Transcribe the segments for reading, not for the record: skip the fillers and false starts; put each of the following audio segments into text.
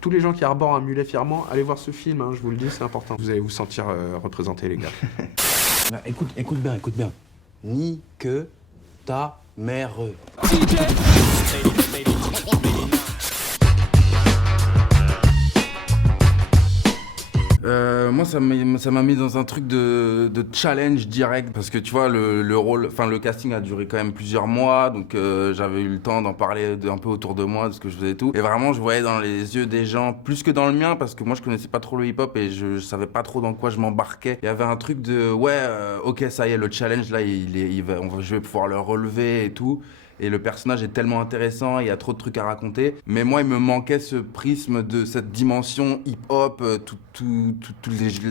Tous les gens qui arborent un mulet fièrement, allez voir ce film, hein, je vous le dis, c'est important. Vous allez vous sentir représentés, les gars. Bah, écoute bien. Ni que ta mère. Moi, ça m'a mis dans un truc de challenge direct parce que tu vois, le casting a duré quand même plusieurs mois, donc j'avais eu le temps d'en parler un peu autour de moi de ce que je faisais et tout. Et vraiment, je voyais dans les yeux des gens, plus que dans le mien, parce que moi, je connaissais pas trop le hip-hop et je savais pas trop dans quoi je m'embarquais. Il y avait un truc de ok, ça y est, le challenge là, je vais pouvoir le relever et tout. Et le personnage est tellement intéressant, il y a trop de trucs à raconter. Mais moi, il me manquait ce prisme de cette dimension hip-hop,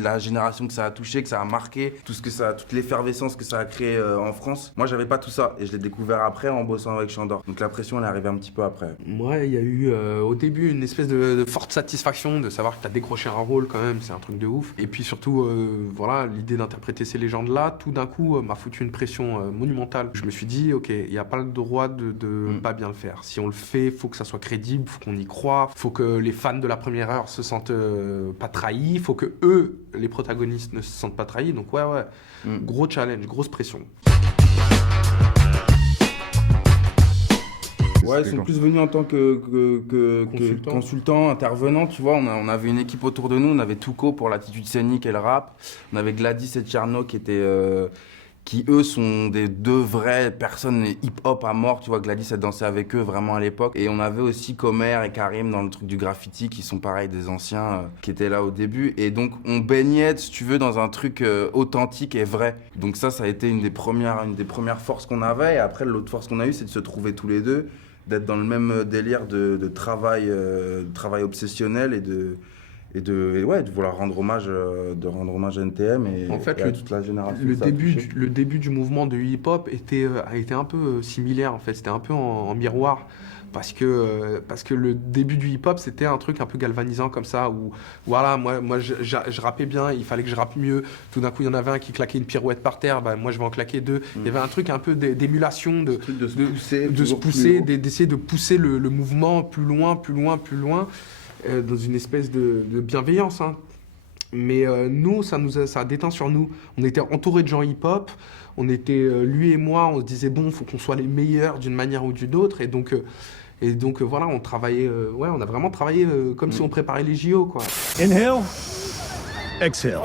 la génération que ça a touché, que ça a marqué, toute l'effervescence que ça a créé en France. Moi, j'avais pas tout ça et je l'ai découvert après en bossant avec Chandor. Donc la pression, elle est arrivée un petit peu après. Moi, il y a eu au début une espèce de forte satisfaction de savoir que t'as décroché un rôle quand même, c'est un truc de ouf. Et puis surtout, voilà, l'idée d'interpréter ces légendes-là, tout d'un coup, m'a foutu une pression monumentale. Je me suis dit, ok, il n'y a pas le droit de pas bien le faire. Si on le fait, faut que ça soit crédible, faut qu'on y croie, faut que les fans de la première heure se sentent pas trahis, faut que eux, les protagonistes, ne se sentent pas trahis. Donc ouais, gros challenge, grosse pression. Ouais, ils sont plus venus en tant que consultants, intervenants, tu vois. On avait une équipe autour de nous, on avait Tuco pour l'attitude scénique et le rap, on avait Gladys et Tcherno qui eux sont des deux vraies personnes hip-hop à mort, tu vois. Gladys a dansé avec eux vraiment à l'époque. Et on avait aussi Comer et Karim dans le truc du graffiti, qui sont pareil des anciens qui étaient là au début. Et donc on baignait, si tu veux, dans un truc authentique et vrai. Donc ça a été une des premières forces qu'on avait. Et après, l'autre force qu'on a eue, c'est de se trouver tous les deux, d'être dans le même délire de travail obsessionnel et de vouloir rendre hommage à NTM et, en fait, et à toute la génération. Le début du mouvement de hip-hop a été un peu similaire, en fait. C'était un peu en miroir. Parce que le début du hip-hop, c'était un truc un peu galvanisant comme ça, où voilà, moi je rappais bien, il fallait que je rappe mieux. Tout d'un coup, il y en avait un qui claquait une pirouette par terre, bah, moi je vais en claquer deux. Il y avait un truc un peu d'émulation, de se pousser, d'essayer de pousser le mouvement plus loin, dans une espèce de bienveillance. Hein. Mais nous, ça a déteint sur nous. On était entourés de gens hip-hop, on était, lui et moi, on se disait, bon, il faut qu'on soit les meilleurs d'une manière ou d'une autre. Et donc voilà, on travaillait, on a vraiment travaillé comme si on préparait les JO, quoi. Inhale, exhale.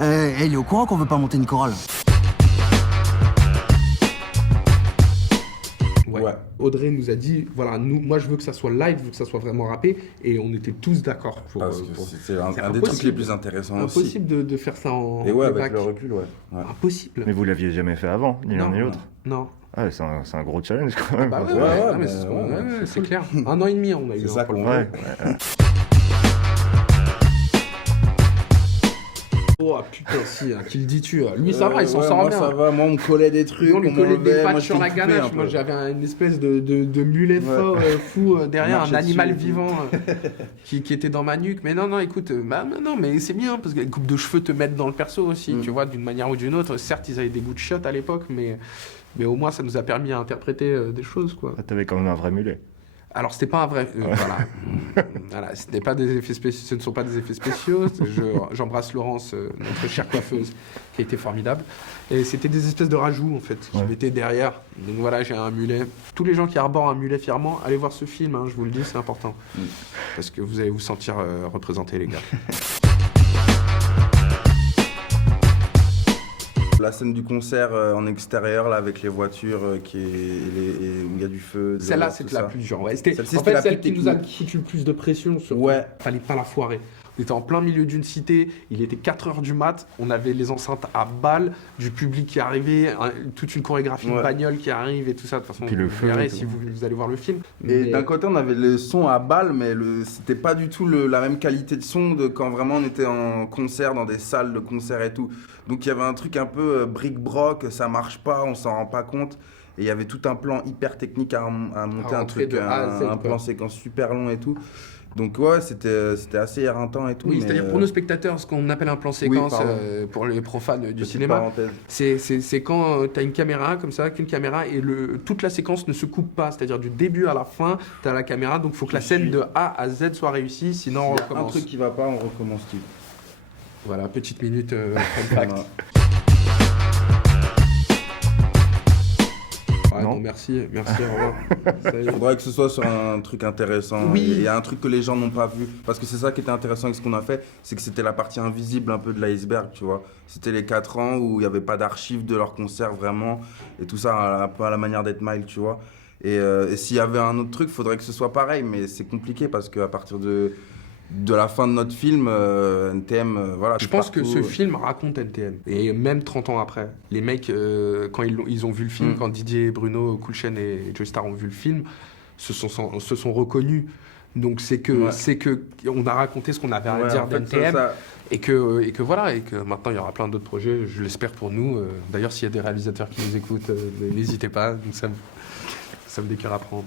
Il est au courant qu'on veut pas monter une chorale? Ouais. Audrey nous a dit, voilà, moi je veux que ça soit live, je veux que ça soit vraiment rappé, et on était tous d'accord. C'est un des trucs les plus intéressants aussi. Impossible de faire ça en et ouais, avec playback. le recul, ouais. Impossible. Mais vous l'aviez jamais fait avant, ni l'un ni l'autre. Non. Ah, c'est un gros challenge quand même. Bah c'est clair. 1 an et demi, on a eu. C'est ça qu'on Ouais. Oh putain, si, qui le dis-tu? Lui, ça va, il s'en sort bien. Ça va, moi on me collait des trucs. On lui collait des pattes sur la je ganache. Moi, j'avais une espèce de mulet fou derrière, un animal vivant qui était dans ma nuque. Mais non, écoute, non, mais c'est bien parce que les coupes de cheveux te mettent dans le perso aussi, tu vois, d'une manière ou d'une autre. Certes, ils avaient des goûts de chiottes à l'époque, mais au moins, ça nous a permis à interpréter des choses, quoi. Ah, t'avais quand même un vrai mulet. Alors, c'était pas un vrai. Voilà, c'était pas des effets spéciaux. Ce ne sont pas des effets spéciaux. J'embrasse Laurence, notre chère coiffeuse, qui a été formidable. Et c'était des espèces de rajouts, en fait, qui mettaient derrière. Donc voilà, j'ai un mulet. Tous les gens qui arborent un mulet fièrement, allez voir ce film, hein, je vous le dis, c'est important. Parce que vous allez vous sentir représentés, les gars. La scène du concert en extérieur, là, avec les voitures où il y a du feu. Celle-là, c'était la plus dure. Ouais. C'était la celle plus qui nous a foutu le plus de pression. Fallait pas la foirer. On était en plein milieu d'une cité, il était 4h du mat, on avait les enceintes à balles, du public qui arrivait, toute une chorégraphie de bagnole qui arrive et tout ça. De toute façon, vous verrez si vous allez voir le film. Et d'un côté, on avait le son à balles, mais c'était pas du tout la même qualité de son de quand vraiment on était en concert, dans des salles de concert et tout. Donc il y avait un truc un peu bric-broc, ça marche pas, on s'en rend pas compte. Et il y avait tout un plan hyper technique à monter, un rentrer truc, de A à Z, un plan séquence super long et tout. Donc ouais, c'était assez éreintant et tout. Oui, mais, c'est-à-dire pour nos spectateurs, ce qu'on appelle un plan séquence, pardon. pour les profanes du petite cinéma, parenthèse. c'est quand tu as une caméra comme ça, qu'une caméra, et toute la séquence ne se coupe pas, c'est-à-dire du début à la fin, tu as la caméra, donc il faut que la scène de A à Z soit réussie, sinon on S'il y a un recommence. truc qui va pas, on recommence tout. Voilà, petite minute fun fact. Voilà. Ouais, Non. non, merci, au revoir. Ça y Il est. faudrait que ce soit sur un truc intéressant. Oui. Il y a un truc que les gens n'ont pas vu. Parce que c'est ça qui était intéressant avec ce qu'on a fait, c'est que c'était la partie invisible un peu de l'iceberg, tu vois. C'était les 4 ans où il n'y avait pas d'archives de leurs concerts vraiment. Et tout ça un peu à la manière d'être Mile, tu vois. Et s'il y avait un autre truc, il faudrait que ce soit pareil. Mais c'est compliqué parce qu'à partir de la fin de notre film, NTM, voilà. Je tout pense que partout. ce film raconte NTM. Et même 30 ans après, les mecs, quand ils ont vu le film, quand Didier, Bruno, Coolchen et Joey Star ont vu le film, se sont reconnus. Donc c'est que on a raconté ce qu'on avait à Ouais, dire en fait, d'NTM ça- et que voilà, et que maintenant il y aura plein d'autres projets, je l'espère pour nous. D'ailleurs, s'il y a des réalisateurs qui nous écoutent, n'hésitez pas, ça me dit cœur à prendre.